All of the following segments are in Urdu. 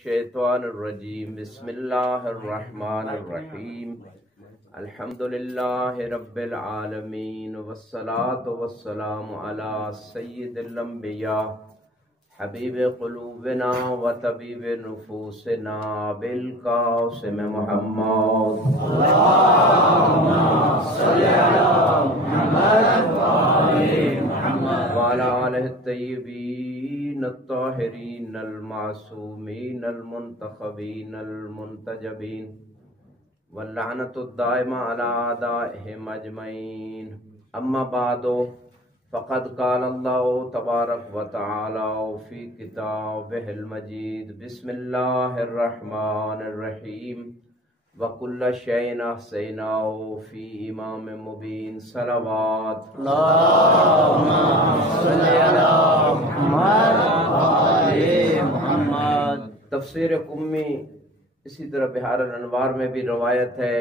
الشیطان الرجیم بسم اللہ الرحمن الرحیم الحمد للہ رب العالمین والصلاة والسلام علی سید الانبیاء حبیب قلوبنا و طبیب نفوسنا بالقاسم محمد اللہم صلی علی محمد وعلی آلہ الطیبین الطاہرین المعصومین المنتخبین المنتجبین واللعنۃ الدائمہ علی اعدائہم اجمعین اما بعد فقد قال اللہ تبارک و تعالی فی کتابہ المجید بسم اللہ الرحمن الرحیم وَكُلَّ شَيْءٍ أَحْصَيْنَاهُ فِي إِمَامٍ مُبِينٍ صلوات اللہم صلی علی محمد وآل محمد۔ تفسیر قمی اسی طرح بحار الانوار میں بھی روایت ہے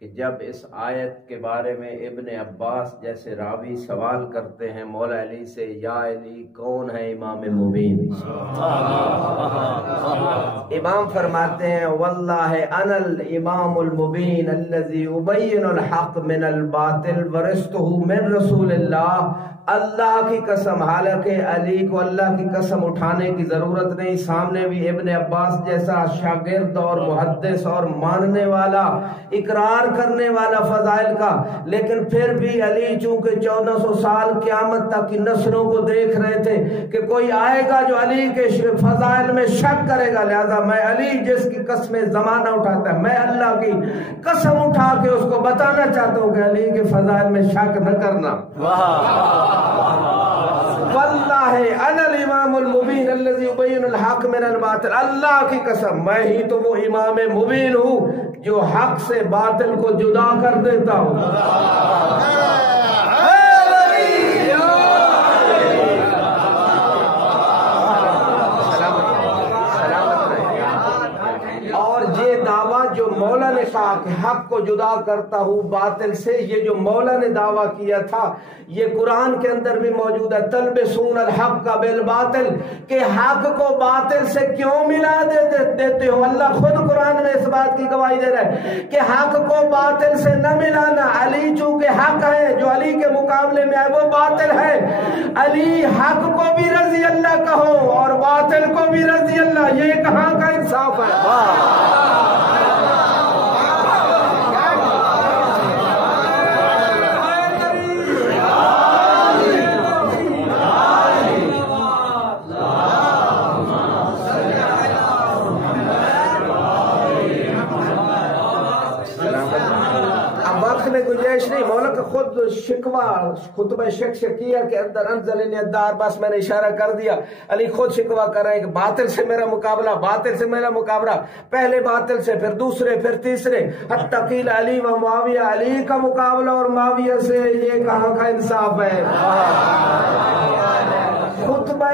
کہ جب اس آیت کے بارے میں ابن عباس جیسے راوی سوال کرتے ہیں مولا علی سے، یا علی کون ہے امام مبین؟ امام فرماتے ہیں واللہ انا الامام المبین الذی ابین الحق من الباطل ورثتہ من رسول اللہ۔ اللہ کی قسم، حالانکہ علی کو اللہ کی قسم اٹھانے کی ضرورت نہیں، سامنے بھی ابن عباس جیسا شاگرد اور محدث اور ماننے والا، اقرار کرنے والا فضائل کا، لیکن پھر بھی علی چونکہ 1400 سال قیامت تک کی نسلوں کو دیکھ رہے تھے کہ کوئی آئے گا جو علی کے فضائل میں شک کرے گا، لہذا میں علی جس کی قسمیں زمانہ اٹھاتا ہے، میں اللہ کی قسم اٹھا کے اس کو بتانا چاہتا ہوں کہ علی کے فضائل میں شک نہ کرنا۔ واللہ انا الامام المبین الذی یبین الحق من الباطل، اللہ کی قسم میں ہی تو وہ امام مبین ہوں جو حق سے باطل کو جدا کر دیتا ہوں۔ جو مولا نے کہا کہ حق کو جدا کرتا ہوں باطل سے، یہ جو مولا نے دعویٰ کیا تھا یہ قرآن کے اندر بھی موجود ہے، تلبسون الحق بالباطل، کہ حق کو باطل سے کیوں ملا دیتے ہو؟ اللہ خود قرآن میں اس بات کی گواہی دے رہا ہے کہ حق کو باطل سے نہ ملانا۔ علی چونکہ حق ہے، جو علی کے مقابلے میں ہے وہ باطل ہے، علی حق کو بھی رضی اللہ کہو اور باطل کو بھی رضی اللہ، یہ کہاں کا انصاف ہے؟ گنجائش نہیں، مولا کا خود شکوہ خطبہ شکیہ کے اندر انزل الدار، بس میں نے اشارہ کر دیا، علی خود شکوہ کر رہے ہیں کہ باطل سے میرا مقابلہ، باطل سے میرا مقابلہ، پہلے باطل سے، پھر دوسرے، پھر تیسرے، حتی قیل علی و معاویہ، علی کا مقابلہ اور معاویہ سے، یہ کہاں کا انصاف ہے؟ خطبہ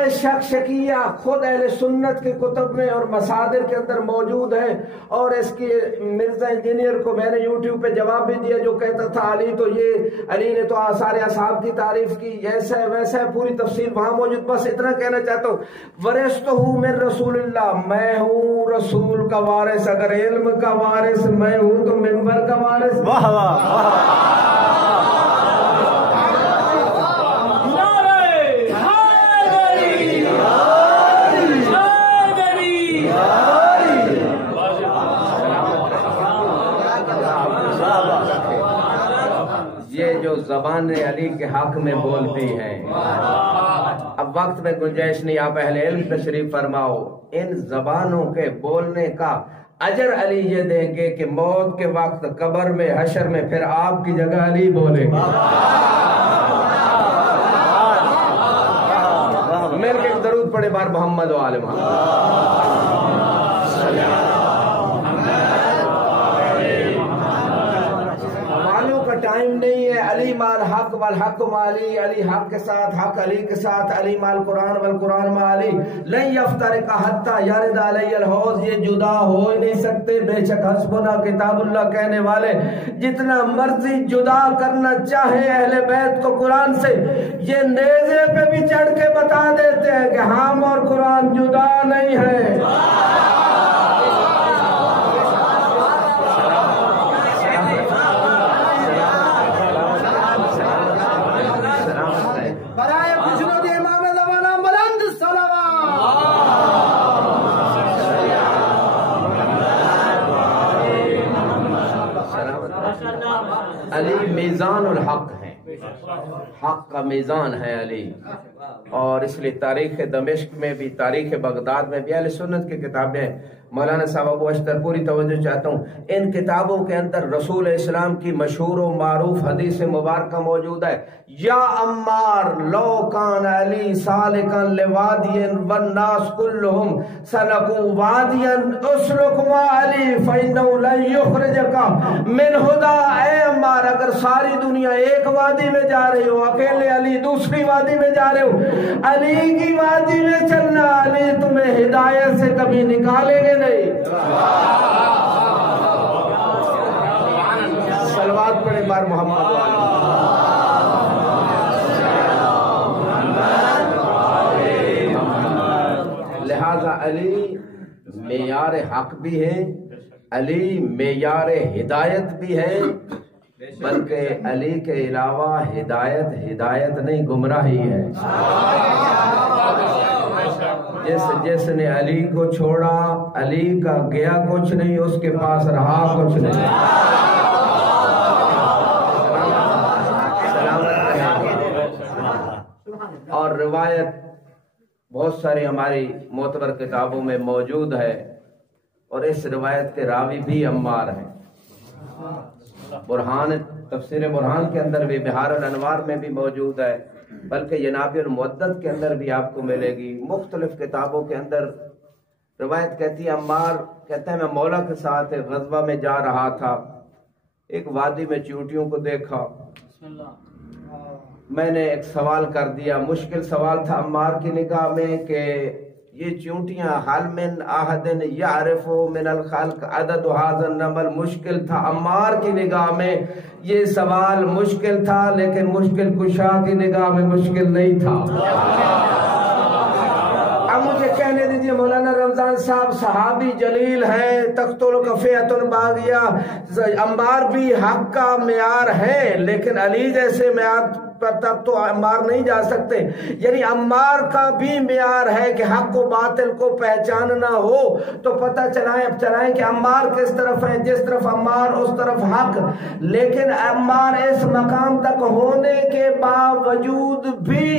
شکیہ خود اہل سنت کے کتب میں اور مصادر کے اندر موجود ہے، اور اس کی مرزا انجینئر کو میں نے یوٹیوب پہ جواب بھی دیا جو کہتا تھا علی تو یہ، علی نے تو سارے اصحاب کی تعریف کی، ایسا ہے ویسا ہے، پوری تفصیل وہاں موجود۔ بس اتنا کہنا چاہتا ہوں، ورثتہ من رسول اللہ، میں ہوں رسول کا وارث، اگر علم کا وارث میں ہوں تو منبر کا وارث۔ واہ واہ واہ۔ یہ جو زبان علی کے حق میں بولتی ہیں، اب وقت میں گنجائش نہیں، آپ اہل علم تشریف فرماؤ، ان زبانوں کے بولنے کا اجر علی یہ دیں گے کہ موت کے وقت قبر میں حشر میں پھر آپ کی جگہ علی بولیں گے۔ مل کے درود پڑھے بار محمد و آل محمد۔ ٹائم نہیں ہے، علی مال حق والحق مالی، علی حق کے ساتھ، حق علی کے ساتھ، علی مال قرآن والقرآن مالی، لن یفترق حتی یرد علی الحوض، یہ جدا ہو ہی نہیں سکتے، بے شک حسبنا کتاب اللہ کہنے والے جتنا مرضی جدا کرنا چاہے اہل بیت کو قرآن سے، یہ نیزے پہ بھی چڑھ کے بتا دیتے ہیں کہ ہم اور قرآن جدا نہیں ہے۔ علی میزان الحق ہیں، حق کا میزان ہے علی. اور اس لیے تاریخ دمشق میں بھی، تاریخ بغداد میں بھی اہل سنت کی کتابیں، مولانا صاحب ابو اشتر پوری توجہ چاہتا ہوں، ان کتابوں کے اندر رسول اسلام کی مشہور و معروف حدیث مبارکہ موجود ہے، یا عمار لو کان علی سالکا لوادی والناس کلهم سلکوا وادیا اسلک ما علی فانه لن یخرجک من ہدا. اے عمار اگر ساری دنیا ایک وادی میں جا رہی ہو، اکیلے علی دوسری وادی میں جا رہے ہو، علی کی وادی میں چلنا، علی تمہیں ہدایت سے کبھی نکالیں گے نہیں. صلوات پڑھیں بار محمد والی. لہذا علی معیار حق بھی ہے، علی معیار ہدایت بھی ہے، بلکہ علی کے علاوہ ہدایت نہیں گمراہی ہے. جس نے علی کو چھوڑا، علی کا گیا کچھ نہیں، اس کے پاس رہا کچھ نہیں. اور روایت بہت ساری ہماری معتبر کتابوں میں موجود ہے، اور اس روایت کے راوی بھی عمار ہیں. برہان تفسیر برہان کے اندر بھی، بہار الانوار میں بھی موجود ہے، بلکہ ینابع المعدد کے اندر بھی آپ کو ملے گی. مختلف کتابوں کے اندر روایت کہتی ہے، عمار کہتے ہیں میں مولا کے ساتھ غزوہ میں جا رہا تھا، ایک وادی میں چیونٹیوں کو دیکھا، میں نے ایک سوال کر دیا. مشکل سوال تھا عمار کی نگاہ میں کہ یہ چونٹیاں حل من احد یعرف من الخلق عدد هذا النمل. مشکل تھا عمار کی نگاہ میں، یہ سوال مشکل تھا، لیکن مشکل کشا کی نگاہ میں مشکل نہیں تھا. اب مجھے کہنے دیجئے، مولانا رمضان صاحب صحابی جلیل ہیں، تقتل کفیۃ باغیہ، عمار بھی حق کا معیار ہے، لیکن علی جیسے معیار پر تب تو عمار نہیں جا سکتے. یعنی عمار کا بھی معیار ہے کہ حق و باطل کو پہچاننا ہو تو پتہ چلائیں کہ عمار کس طرف ہے، جس طرف عمار اس طرف حق. لیکن عمار اس مقام تک ہونے کے باوجود بھی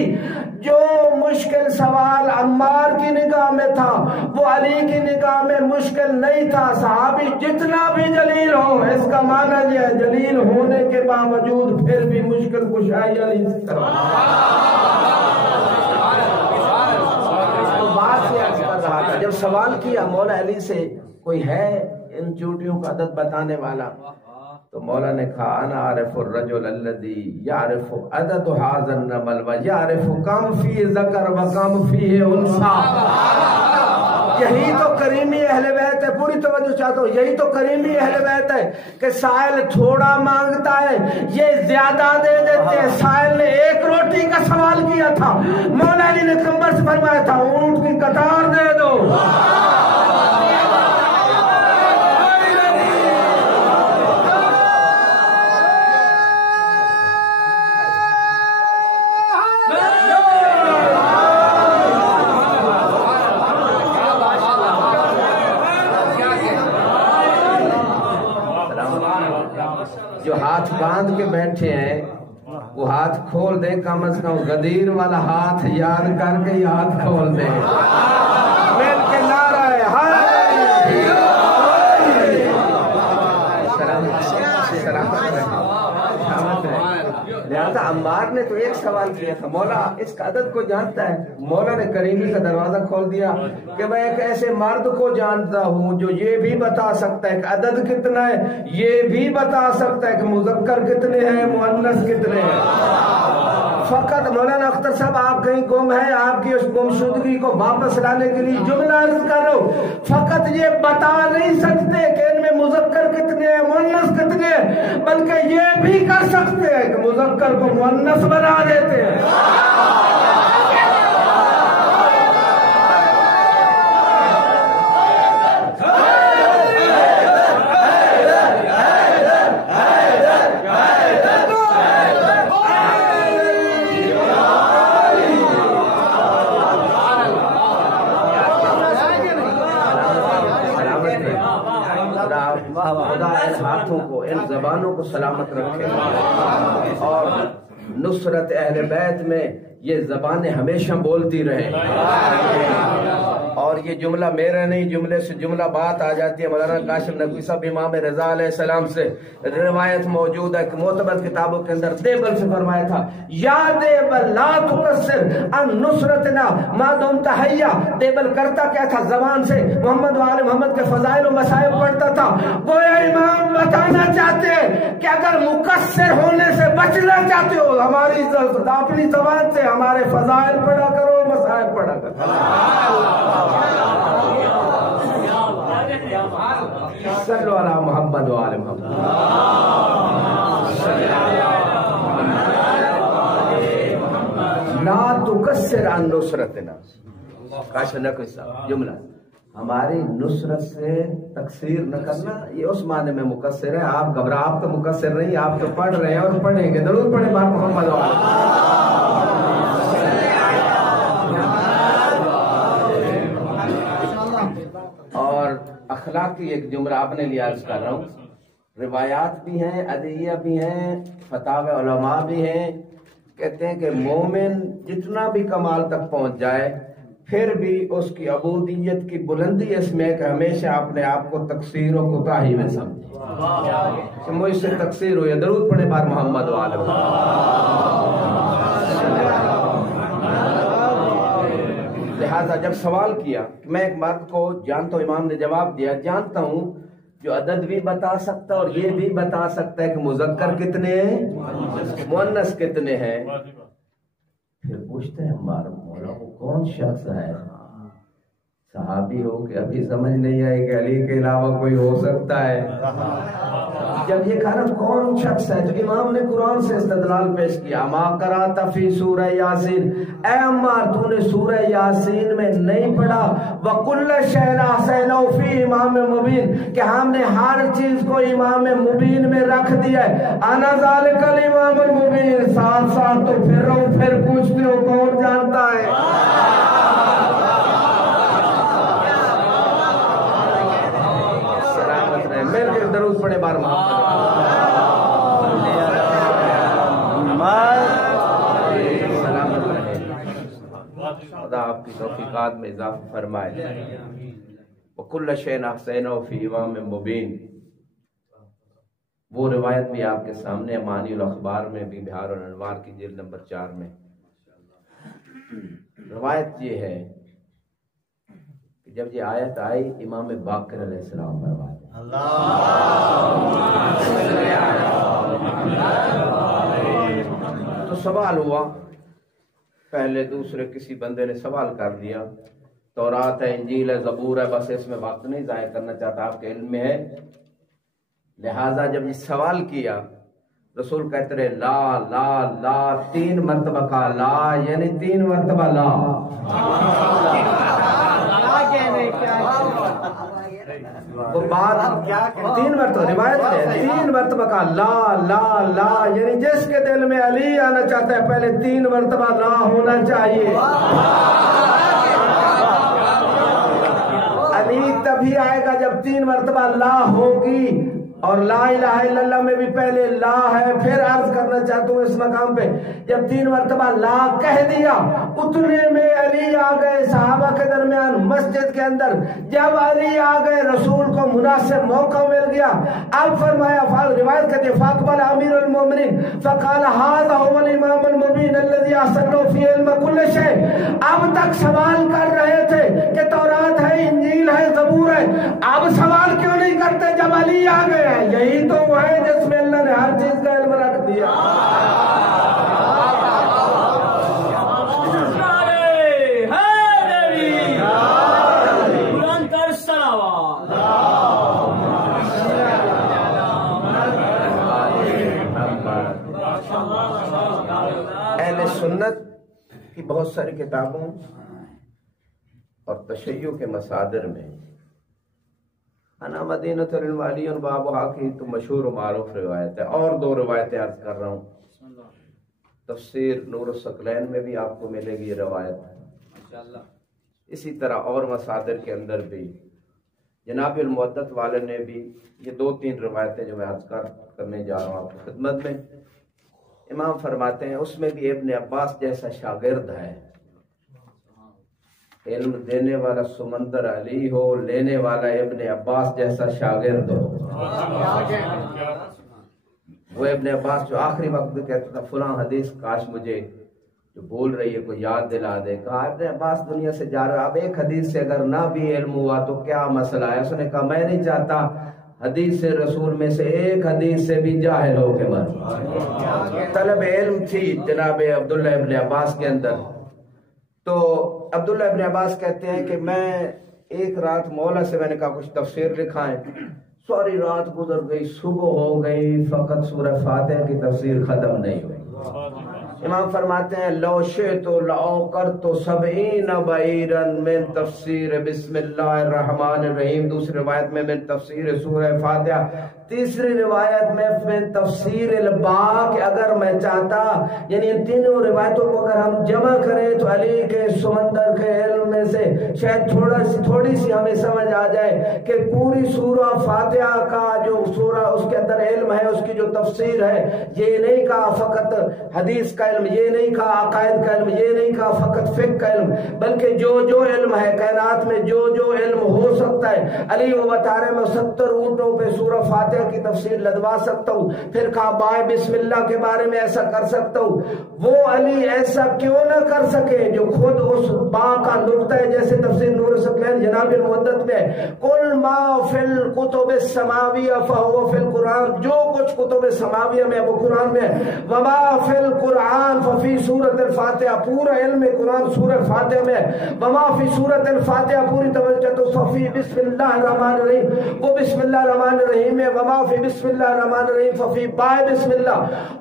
جو مشکل سوال عمار کی نگاہ میں تھا وہ علی کی نگاہ میں مشکل نہیں تھا. صحابی جتنا بھی جلیل ہو، اس کا معنی یہ ہے جلیل ہونے کے باوجود پھر بھی مشکل کشائی علی سے کرو. بات سے عرض کر رہا تھا، جب سوال کیا مولا علی سے کوئی ہے ان چوٹیوں کا عدد بتانے والا، تو مولا نے کہا انا عارف الرجل الذي يعرف عدد هذا النمل ويعرف كم فيه ذکر وكم فيه انثى. یہی تو کریمی اہل بیت ہے. پوری توجہ چاہتا ہوں، یہی تو کریمی اہل بیت ہے کہ سائل تھوڑا مانگتا ہے، یہ زیادہ دے دیتے ہیں. سائل نے ایک روٹی کا سوال کیا تھا، مولا علی نے کمبر سے فرمایا تھا اونٹ کی قطار دے دو. جو ہاتھ باندھ کے بیٹھے ہیں وہ ہاتھ کھول دے، کم از کم غدیر والا ہاتھ یاد کر کے یہ ہاتھ کھول دے. مل کے نعرہ لہذا عمار نے تو ایک سوال کیا تھا، مولا اس کا عدد کو جانتا ہے؟ مولا نے کریمی کا دروازہ کھول دیا کہ میں ایک ایسے مرد کو جانتا ہوں جو یہ بھی بتا سکتا ہے کہ عدد کتنا ہے، یہ بھی بتا سکتا ہے کہ مذکر کتنے ہیں، مؤنث کتنے ہیں. فقط مولانا اختر صاحب آپ کہیں گم ہیں، آپ کی اس گمشدگی کو واپس لانے کے لیے جملہ عرض کرو. فقط یہ بتا نہیں سکتے کہ ان میں مذکر کتنے ہیں، مؤنث کتنے ہیں، بلکہ یہ بھی کر سکتے ہیں کہ مذکر کو مؤنث بنا دیتے ہیں. خدا ان ہاتھوں کو ان زبانوں کو سلامت رکھے اور نصرت اہل بیت میں یہ زبانیں ہمیشہ بولتی رہیں. اور یہ جملہ میرا نہیں، جملے سے جملہ بات آ جاتی ہے. مولانا قاسم نقوی صاحب امام رضا علیہ السلام سے روایت موجود ہے کہ معتبر کتابوں کے اندر دیبل سے فرمایا تھا یا دیبل لا تکسر ان نصرتنا ما دمت حیا. دیبل کرتا کیا تھا؟ زبان سے محمد وآل محمد کے فضائل و مصائب پڑھتا تھا. گویا امام بتانا چاہتے ہیں کہ اگر مقصر ہونے سے بچنا چاہتے ہو ہماری اپنی زبان سے ہمارے فضائل پڑھا کرو، مصائب پڑھا کرو. صلو علی محمد وآل محمد. لا تکسر عن نصرتنا. قاسم نقوی صاحب جملہ ہماری نصرت سے تقصیر نہ کرنا، یہ اس معنی میں مقصر ہے. آپ گھبرا، آپ تو مقصر نہیں، آپ تو پڑھ رہے ہیں اور پڑھیں گے. ضرور پڑھیں بار محمد اور اخلاقی ایک جملہ آپ نے لیا عرض کر رہا ہوں. روایات بھی ہیں، ادعیہ بھی ہیں، فتاوی علماء بھی ہیں. کہتے ہیں کہ مومن جتنا بھی کمال تک پہنچ جائے پھر بھی اس کی عبودیت کی بلندی اس میں کہ ہمیشہ اپنے آپ کو تقصیر و کوتاہی میں سمجھے. مجھ سے تقصیر ہوئی. درود پڑھے بار محمد والے. لہذا جب سوال کیا کہ میں ایک بات کو جانتا ہوں، امام نے جواب دیا جانتا ہوں جو عدد بھی بتا سکتا اور یہ بھی بتا سکتا ہے کہ مذکر کتنے ہیں، مؤنث کتنے ہیں. پھر پوچھتے ہیں ہمارا مولا وہ کون شخص ہے؟ صحابی ہو کہ ابھی سمجھ نہیں آئے کہ علی کے علاوہ کوئی ہو سکتا ہے. جب یہ کہا کون شخص ہے تو امام نے قرآن سے استدلال پیش کیا. ما قرأت فی سورہ یاسین، اے عمار تو نے سورہ یاسین میں نہیں پڑھا وَكُلَّ شَيْءٍ أَحْصَيْنَاهُ فِي امام مبین کہ ہم نے ہر چیز کو امام مبین میں رکھ دیا ہے. انا ذالک الامام المبین. ساتھ ساتھ تو پھر رہو پھر پوچھتے ہو کون جانتا ہے. سلامت رہے. مل کے درود پڑھے بار محمد. سلامت رہے. خدا آپ کی توفیقات میں اضافہ فرمائے. وَكُلَّ شَيْءٍ أَحْصَيْنَاهُ فِي إِمَامٍ مُبِينٍ. وہ روایت بھی آپ کے سامنے معانی الاخبار میں بھی بہار الانوار کی جلد نمبر 4 میں روایت یہ ہے کہ جب یہ آیت آئی امام باقر علیہ السلام فرماتے تو سوال ہوا. پہلے دوسرے کسی بندے نے سوال کر دیا تورات ہے، انجیل ہے، زبور ہے، بس اس میں وقت نہیں ضائع کرنا چاہتا، آپ کے علم میں ہے. لہذا جب یہ سوال کیا رسول کہتے رہے لا لا لا 3 مرتبہ کا لا، یعنی 3 مرتبہ لا. وہ بات 3 مرتبہ روایت ہے 3 مرتبہ کا لا لا لا، یعنی جس کے دل میں علی آنا چاہتا ہے پہلے 3 مرتبہ لا ہونا چاہیے. علی تبھی آئے گا جب 3 مرتبہ لا ہوگی. اور لا الہ الا اللہ میں بھی پہلے لا ہے. پھر عرض کرنا چاہتا ہوں اس مقام پہ جب 3 مرتبہ لا کہہ دیا اتنے میں علی آ گئے صحابہ کے درمیان مسجد کے اندر. جب علی آ گئے رسول کو مناسب موقع مل گیا. اب فرمایا روایت کہتے فاقبل امیر المومنین فقال هذا هو الامام المبین الذي احسن فی علم كل شيء. اب تک سوال کر رہے تھے کہ تورات ہے، انجیل ہے، زبور ہے، اب سوال کیوں نہیں کرتے جب علی آ گئے؟ یہی تو وہ ہے جس میں اللہ نے ہر چیز کا علم رکھ دیا. اہل سنت کی بہت ساری کتابوں اور تشیع کے مصادر میں انا مدینۃ الوالی بابھا کی تو مشہور و معروف روایت ہے. اور 2 روایتیں عرض کر رہا ہوں. تفسیر نور الثقلین میں بھی آپ کو ملے گی یہ روایت. اسی طرح اور مصادر کے اندر بھی جناب المعدت والے نے بھی یہ 2-3 روایتیں جو میں عرض کرنے جا رہا ہوں آپ کی خدمت میں، امام فرماتے ہیں اس میں بھی ابن عباس جیسا شاگرد ہے، علم دینے والا سمندر علی ہو، لینے والا ابن عباس جیسا شاگرد ہو۔ وہ ابن عباس جو آخری وقت میں کہتا تھا فلاں حدیث کاش مجھے جو بول رہی ہے کوئی یاد دلا دے، کہا ابن عباس دنیا سے جا رہا، اب ایک حدیث سے اگر نہ بھی علم ہوا تو کیا مسئلہ ہے؟ اس نے کہا میں نہیں چاہتا حدیث رسول میں سے ایک حدیث سے بھی جاہل ہو کے مر۔ طلب علم تھی جناب عبداللہ ابن عباس کے اندر۔ تو عبداللہ ابن عباس کہتے ہیں کہ میں ایک رات مولا سے میں نے کہا کچھ تفسیر لکھائیں، ساری رات گزر گئی، صبح ہو گئی، فقط سورہ فاتحہ کی تفسیر ختم نہیں ہوئی۔ امام فرماتے ہیں لو شئت لأوقرت 70 بعیرا من تفسیر بسم اللہ الرحمن الرحیم، دوسری روایت میں من تفسیر سورہ فاتحہ، تیسری روایت میں من تفسیر الباق۔ اگر میں چاہتا، یعنی ان تینوں روایتوں کو اگر ہم جمع کریں تو علی کے سمندر کے علم میں سے شاید تھوڑی سی ہمیں سمجھ آ جائے کہ پوری سورہ فاتحہ کا جو سورہ اس کے اندر علم ہے، اس کی جو تفسیر ہے، یہ نہیں کہا فقط حدیث کا علم، یہ نہیں کہا عقائد کا علم، یہ نہیں کہا فقط فقہ کا علم، بلکہ جو علم ہے کائنات میں جو علم ہو سکتا ہے، علی وہ بتا رہے میں 70 اونٹوں پہ سورہ فاتحہ کی تفسیر لدوا سکتا ہوں۔ پھر کہا بائے بسم اللہ کے بارے میں ایسا کر سکتا ہوں۔ وہ علی ایسا کیوں نہ کر سکے جو خود اس با کا نقطہ ہے، جیسے تفسیر نور سکلین جناب المعدت میں کل ما فی الکتب السماویہ فہو فی القرآن، جو کچھ کتب سماویہ میں وہ قرآن میں، وما فی القرآن ففی سورۃ الفاتحہ، پورا علم قرآن سورہ فاتحہ میں، وما فی سورۃ الفاتحہ پوری توجہ تو ففی بسم اللہ الرحمن الرحیم، وہ بسم اللہ الرحمن الرحیم میں، وما فی بسم اللہ الرحمن الرحیم ففی بائے بسم اللہ،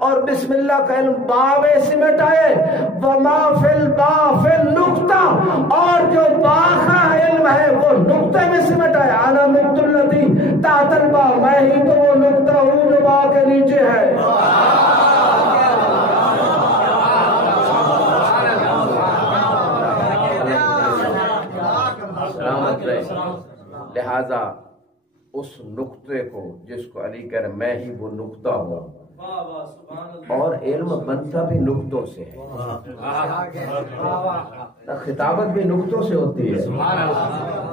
اور بسم اللہ کا علم با میں سمٹ آئے، وما فی البا فی النقطہ، اور جو با کا علم ہے وہ نقطے میں سمٹ آئے، انا نقطہ الذی تحت البا، میں ہی تو وہ نقطہ ہوں جو با کے نیچے ہے۔ لہذا اس نقطے کو جس کو علی کہہ رہے میں ہی وہ نقطہ ہوں، اور علم بنتا بھی نقطوں سے ہے، خطابت بھی نقطوں سے ہوتی ہے،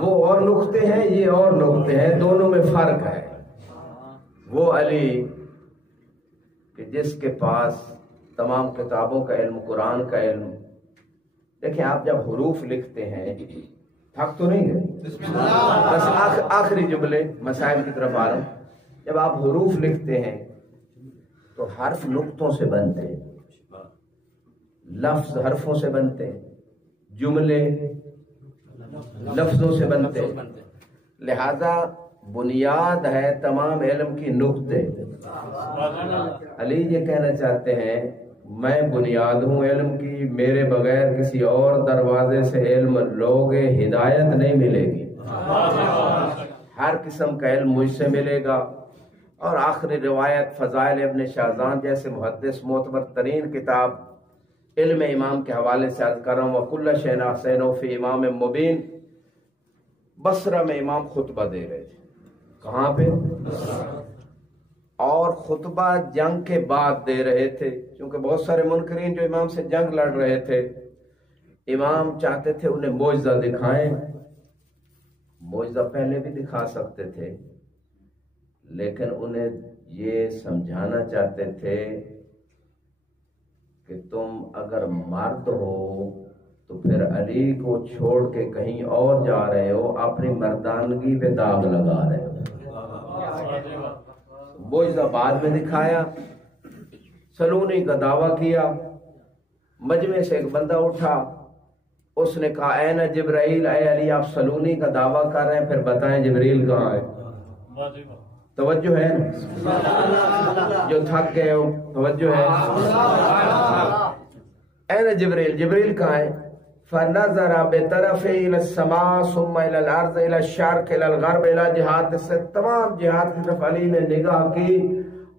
وہ اور نقطے ہیں یہ اور نقطے ہیں، دونوں میں فرق ہے۔ وہ علی کہ جس کے پاس تمام کتابوں کا علم، قرآن کا علم، دیکھیں آپ جب حروف لکھتے ہیں تھک تو نہیں گئے؟ بس آخری جملے مسائل کی طرف آ رہا ہوں۔ جب آپ حروف لکھتے ہیں تو حرف نقطوں سے بنتے ہیں، لفظ حرفوں سے بنتے ہیں، جملے لفظوں سے بنتے ہیں، لہذا بنیاد ہے تمام علم کی نقطے۔ علی یہ کہنا چاہتے ہیں میں بنیاد ہوں علم کی، میرے بغیر کسی اور دروازے سے علم لوگے ہدایت نہیں ملے گی، ہر قسم کا علم مجھ سے ملے گا۔ اور آخری روایت فضائل ابن شاہزان جیسے محدث معتبر ترین کتاب علم امام کے حوالے سے عرض کر رہا ہوں، وَكُلَّ شَيْءٍ أَحْصَيْنَاهُ فِي إِمَامٍ مُبِينٍ۔ بصرہ میں امام خطبہ دے رہے تھے، کہاں پہ؟ اور خطبہ جنگ کے بعد دے رہے تھے، کیونکہ بہت سارے منکرین جو امام سے جنگ لڑ رہے تھے، امام چاہتے تھے انہیں معجزہ دکھائیں۔ معجزہ پہلے بھی دکھا سکتے تھے، لیکن انہیں یہ سمجھانا چاہتے تھے کہ تم اگر مرد ہو تو پھر علی کو چھوڑ کے کہیں اور جا رہے ہو، اپنی مردانگی پہ داغ لگا رہے ہو۔ معجزہ بعد میں دکھایا، سلونی کا دعویٰ کیا، مجمع سے ایک بندہ اٹھا، اس نے کہا اے نا جبرائیل، اے علی آپ سلونی کا دعویٰ کر رہے ہیں، پھر بتائیں جبریل کہاں ہے؟ توجہ ہے جو تھک گئے ہو، توجہ ہے؟ اے نا جبریل، جبریل کہاں ہے؟ فنظر بطرف الى السماء ثم الى الارض الى الشرق الى الغرب الى جہات سے تمام جہات کی طرف علی نے نگاہ کی،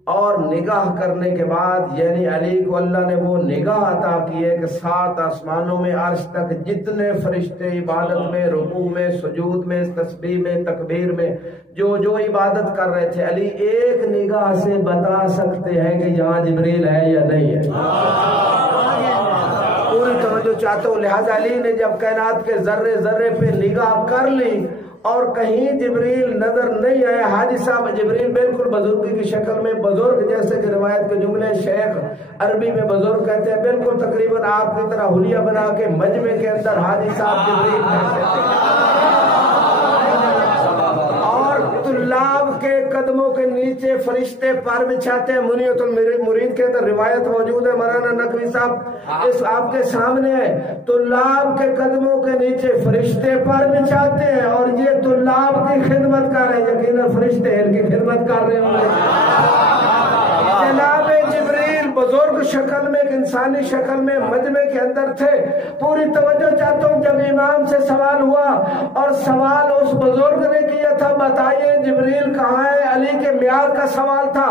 اور نگاہ کرنے کے بعد یعنی علی کو اللہ نے وہ نگاہ عطا کی ہے کہ 7 آسمانوں میں عرش تک جتنے فرشتے عبادت میں، رکوع میں، سجود میں، تسبیح میں، تکبیر میں جو جو عبادت کر رہے تھے، علی ایک نگاہ سے بتا سکتے ہیں کہ یہاں جبریل ہے یا نہیں ہے۔ پوری توجہ چاہتا ہوں، لہذا علی نے جب کائنات کے ذرے ذرے پہ نگاہ کر لی اور کہیں جبریل نظر نہیں آیا، حاجی صاحب جبریل بالکل بزرگی کی شکل میں، بزرگ جیسے کہ روایت کے جملے شیخ عربی میں بزرگ کہتے ہیں، بالکل تقریباً آپ کی طرح حلیہ بنا کے مجمع کے اندر حاجی صاحب جبریل بیٹھے تھے، اور طلاب کے قدموں کے نیچے فرشتے پر بچھاتے ہیں۔ منیت المرید کے اندر روایت موجود ہے، مولانا نقوی صاحب اس آپ کے سامنے ہے، طلاب کے قدموں کے نیچے فرشتے پر بچھاتے ہیں، اور یہ طلاب کی خدمت کر رہے ہیں، یقیناً فرشتے ان کی خدمت کر رہے ہوں گے۔ جناب جبریل بزرگ شکل میں، انسانی شکل میں مجمع کے اندر تھے۔ پوری توجہ چاہتا ہوں، جب امام سے سوال ہوا اور سوال اس بزرگ نے کیا تھا، بتائیے جبریل کہاں ہے، علی کے معیار کا سوال تھا۔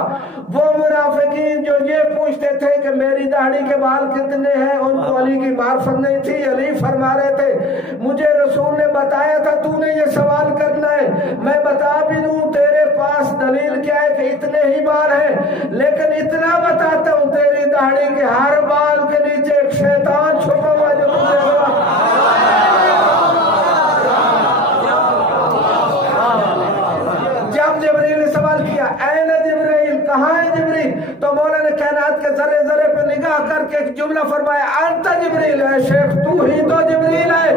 وہ منافقین جو یہ پوچھتے تھے کہ میری داڑھی کے بال کتنے ہیں، ان کو علی کی معرفت نہیں تھی۔ علی فرما رہے تھے مجھے رسول نے بتایا تھا تو نے یہ سوال کرنا ہے، میں بتا بھی دوں تیرے پاس دلیل کیا ہے کہ اتنے ہی بال ہیں، لیکن اتنا بتاتا ہوں تیری داڑھی کے ہر بال کے نیچے ایک شیطان چھپا ہوا جو تجھے جب جبریل نے سوال کیا این جبریل، کہاں ہے جبریل، تو مولا نے کائنات کے ذرے ذرے پہ نگاہ کر کے ایک جملہ فرمایا، انت جبریل ہے شیخ، تو ہی تو جبریل ہے۔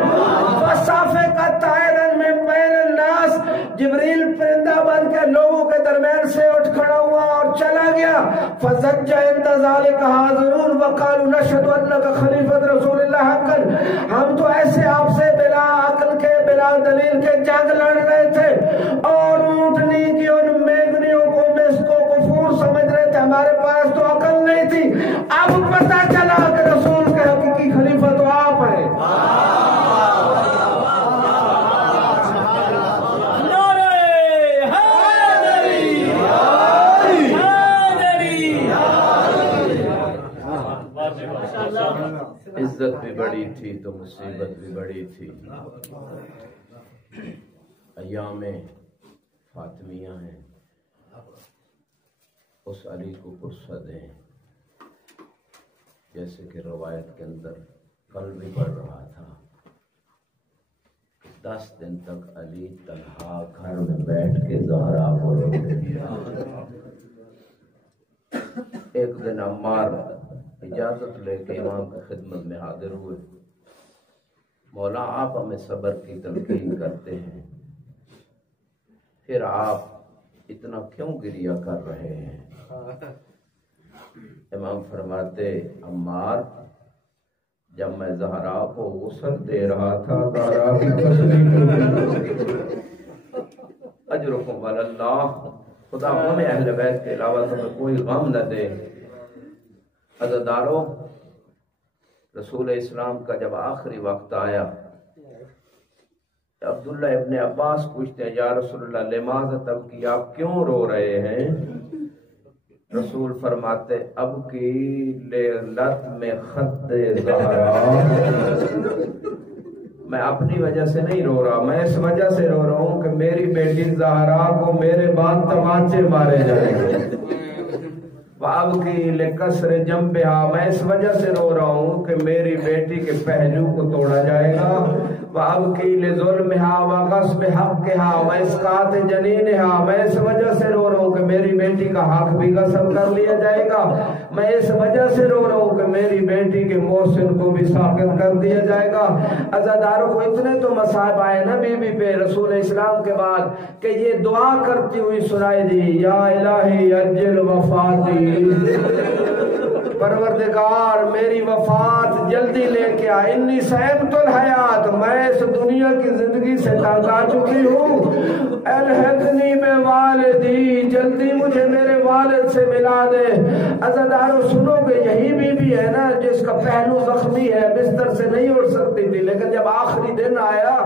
فصافے کا طائرن میں بین الناس، جبریل پرندہ بن کے لوگوں کے درمیان سے اٹھ کھڑا ہوا اور چلا گیا۔ فزج عند ذلك حاضرون وقالوا نشهد انك خلیفۃ رسول اللہ حقا، ہم تو ایسے آپ سے بلا عقل کے بلا دلیل کے جنگ لڑ رہے تھے، اور اونٹنی کی ان میگنیوں کو مسکوں کو کفور سمجھ رہے تھے، ہمارے پاس تو عقل نہیں تھی۔ اب پتہ چلا کہ رسول کے حقیقی خلیفہ تو آپ ہیں۔ عزت بھی بڑی تھی تو مصیبت بھی بڑی تھی۔ ایام فاطمیہ ہیں، اس علی کو فرصت دیں، جیسے کہ روایت کے اندر کل بھی پڑھ رہا تھا، 10 دن تک علی تنہا گھر میں بیٹھ کے زہرا کو روتے۔ ایک دن عمار اجازت لے کے امام کی خدمت میں حاضر ہوئے، مولا آپ ہمیں صبر کی تلقین کرتے ہیں، پھر آپ اتنا کیوں گریہ کر رہے ہیں؟ امام فرماتے عمار، جب میں زہرا کو غسل دے رہا تھا، زہرا کی اجرکم علی اللہ، خدا ہمیں اہل بیت کے علاوہ تمہیں کوئی غم نہ دے۔ عزادارو، رسول اسلام کا جب آخری وقت آیا، عبداللہ ابن عباس پوچھتے ہیں یا رسول اللہ لماذا تبکی، آپ کیوں رو رہے ہیں؟ رسول فرماتے اب کی لیلت میں خط زہرا، میں اپنی وجہ سے نہیں رو رہا، میں اس وجہ سے رو رہا ہوں کہ میری بیٹی زہرا کو میرے بعد تمانچے مارے جائیں گے۔ اب کی لکسر جنبہا، میں اس وجہ سے رو رہا ہوں کہ میری بیٹی کے پہلو کو توڑا جائے گا۔ اب کی لظلمہا وغصب حقہا واسقاط جنینہا، میں اس وجہ سے رو رہا ہوں کہ میری بیٹی کا حق بھی غصب کر لیا جائے گا۔ میں اس وجہ سے رو رہا ہوں کہ میری بیٹی کے محسن کو بھی ساقط کر دیا جائے گا۔ عزاداروں کو اتنے تو مصائب آئے نا بی بی پہ رسول اسلام کے بعد کہ یہ دعا کرتی ہوئی سنائی دی، یا الہی اجل وفاتی، پروردگار میری وفات جلدی لے کے آ، انی صعبت الحیات، میں اس دنیا کی زندگی سے تنگ آ چکی ہوں، الحقنی میں والدی، جلدی مجھے میرے والد سے ملا دے۔ عزادارو سنو گے یہی بی بی ہے نا جس کا پہلو زخمی ہے, بستر سے نہیں اٹھ سکتی تھی, لیکن جب آخری دن آیا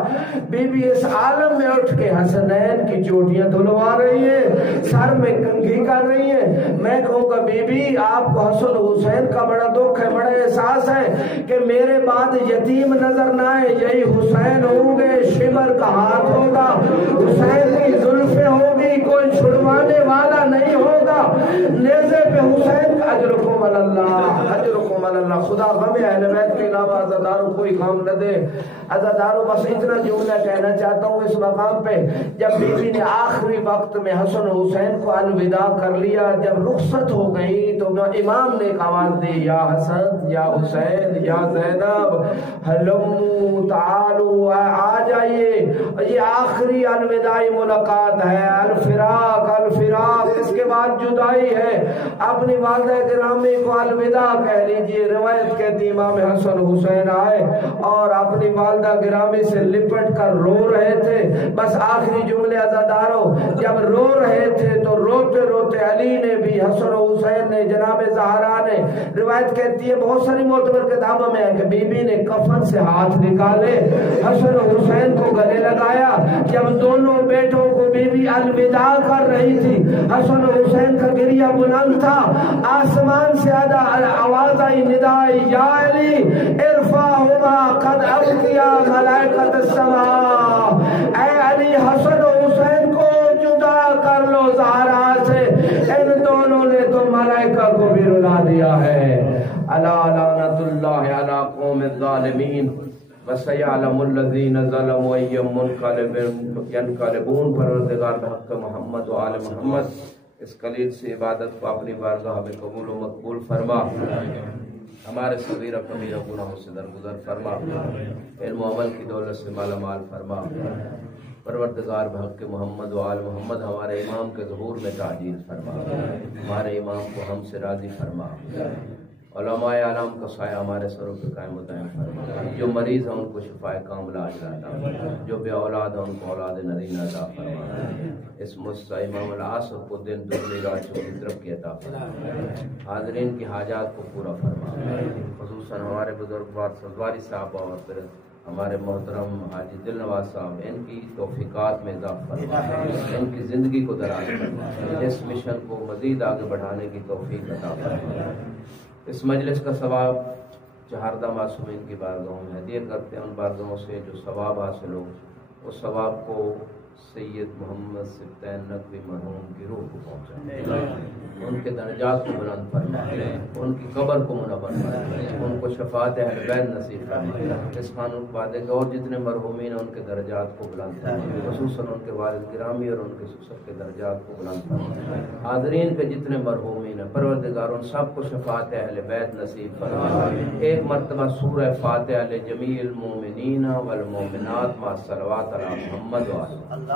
بی بی اس عالم میں اٹھ کے حسنین کی چوٹیاں دھلوا رہی ہیں, سر میں کنگھی کر رہی ہیں. میں کہوں گا بی بی آپ کو حسن حسین کا بڑا دکھ ہے, بڑا احساس ہے کہ میرے بعد یتیم نظر نہ آئے, یہی حسین ہوں گے, شمر کا ہاتھ ہوگا, حسین کی زلفیں ہوگی, کوئی چھڑوانے والا نہیں ہوگا, نیزے پہ حسین کا اجرکم اللہ, اجرکم اللہ. خدا غم اہل بیت کے علاوہ عزاداروں کوئی کام نہ دے. عزاداروں بس اتنا جملہ کہنا چاہتا ہوں اس مقام پہ, جب بی بی نے آخری وقت میں حسن حسین کو الوداع کر لیا, جب رخصت ہو گئی تو امام نے ایک آواز دی, یا حسن یا حسین یا زینب ہلمو تعالو, آ جائیے, یہ آخری الوداعی ملاقات ہے, الفراق الفراق, اس کے بعد جدائی ہے. اپنی والدہ گرامی کو الوداع کہہ لیجئے. روایت کہتی امام حسن حسین آئے اور اپنی والدہ گرامی سے لپٹ کر رو رہے تھے. بس آخری جملے عزاداروں, جب رو رہے تھے تو روتے روتے علی نے بھی, حسن حسین نے, جناب زہرا نے, روایت کہتی ہے بہت ساری معتبر کتابوں میں ہے کہ بی بی نے کفن سے ہاتھ نکالے, حسن حسین کو گلے لگایا. جب دونوں بیٹوں کو بی بی الوداع کر رہی تھی, حسن حسین کا گریہ بلند تھا, آسمان سے آواز آئی, ندائی, یا علی ارفعہما قد ابقیا ملائکۃ السماء, اے علی حسن حسین کو جدا کر لو زہرا سے, ان دونوں نے تو ملائکہ کو بھی رلا دیا ہے. الا لعنت اللہ علی قوم الظالمین وسیعلم الذین ظلموا ای منقلبون. پروردگار بحق محمد و آل محمد اس قلیل سے عبادت کو اپنی بارگاہ میں قبول و مقبول فرما, ہمارے صغیرہ کبیرہ گناہوں سے درگزر فرما, علم و عمل کی دولت سے مالا مال فرما. پروردگار بحق محمد و آل محمد ہمارے امام کے ظہور میں تعجیل فرما, ہمارے امام کو ہم سے راضی فرما, علماء اعلام کا سایہ ہمارے سروں پہ قائم و دائم فرما. جو مریض ہیں ان کو شفاء کاملہ عاجلہ عطا فرما, جو بے اولاد ہیں ان کو اولاد نرینہ عطا فرما. اس مستع امام العصر کو دن دگنی رات چوگنی ترقی عطا فرما. حاضرین کی حاجات کو پورا فرما, خصوصاً ہمارے بزرگوار سزواری صاحب اور پھر ہمارے محترم حاجی دل نواز صاحب, ان کی توفیقات میں اضافہ فرما, ان کی زندگی کو دراز فرما, اس مشن کو مزید آگے بڑھانے کی توفیق عطا فرما. اس مجلس کا ثواب چہاردہ معصومین کی بارگاہوں میں ہدیہ کرتے ہیں, ان بارگاہوں سے جو ثواب حاصل ہو اس ثواب کو سید محمد سبطین نقوی مرحوم کی روح کو پہنچائے, ان کے درجات کو بلند فرمائے, ان کی قبر کو منور فرمائے, ان کو شفاعت اہل بیت نصیب فرمائے. اس قانون وعدے کے اور جتنے مرحومین ہیں ان کے درجات کو بلند فرمائے, خصوصاً ان کے والد گرامی اور ان کے سسر کے درجات کو بلند فرمائے. حاضرین کے جتنے مرحومین ہیں پروردگار ان سب کو شفاعت اہل بیت نصیب فرمائے. ایک مرتبہ سورہ فاتحہ لجمیع المؤمنین والمؤمنات مع الصلوات علی محمد و آلہ.